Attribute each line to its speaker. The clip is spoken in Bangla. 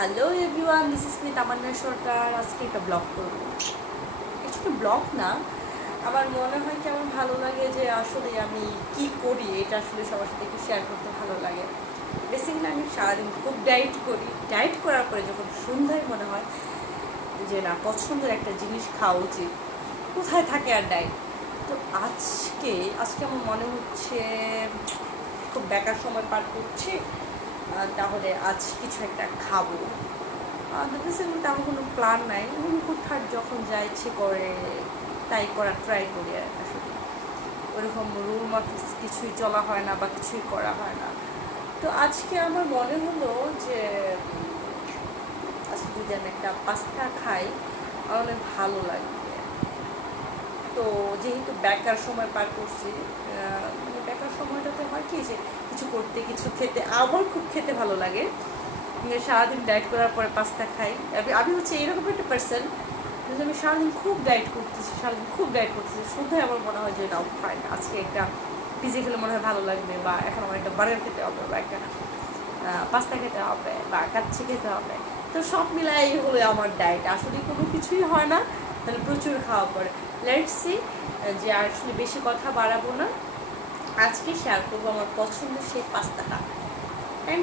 Speaker 1: Hello everyone, this is me Tamanna Sarkar আজকে একটা ব্লগ করব। একটু ব্লগ না, আমার মনে হয় কেমন ভালো লাগে যে আসলে আমি কি করি, এটা আসলে সবার সাথে একটু শেয়ার করতে ভালো লাগে। বেসিক্যালি আমি সারাদিন খুব ডায়েট করি। ডায়েট করার পরে যখন সন্ধ্যায় মনে হয় যে না, পছন্দের একটা জিনিস খাওয়া উচিত, কোথায় থাকে আর ডায়েট তো আজকে আজকে আমার মনে হচ্ছে খুব বেকার সময় পার করছি। তাহলে আজ কিছু একটা খাব। বেসিক্যালি তেমন কোনো প্ল্যান নাই। হুটহাট যখন যা ইচ্ছে করে, তাই করার ট্রাই করি আর আসলে। ওরকম রুল মাফিস কিছুই চলা হয় না বা কিছুই করা হয় না। তো আজকে আমার মনে হলো যে, আজকে যদি আমি একটা পাস্তা খাই আমার অনেক ভালো লাগবে। তো যেহেতু বেকার সময় পার করছি মানে বেকার সময়টাতে হয় কি যে কিছু করতে, কিছু খেতে, আমার খুব খেতে ভালো লাগে। সারাদিন ডায়েট করার পরে পাস্তা খাই। আমি হচ্ছে এরকম একটা পার্সন আমি সারাদিন খুব ডায়েট করতেছি, সারাদিন খুব ডায়েট করতেছি। সন্ধ্যায় আমার মনে হয় যে না ফাইন আজকে একটা পিজে খেলে মনে হয় ভালো লাগবে বা এখন আমার একটা বার্গার খেতে হবে বা একটা পাস্তা খেতে হবে বা কাচ্ছি খেতে হবে। তো সব মিলাই হলো আমার ডায়েট আসলে কোনো কিছুই হয় না, তাহলে প্রচুর খাওয়া পড়ে লেটস যে আসলে বেশি কথা বাড়াবো না। আজকে শেয়ার করব আমার পছন্দ সেই পাস্তাটা। ট্যান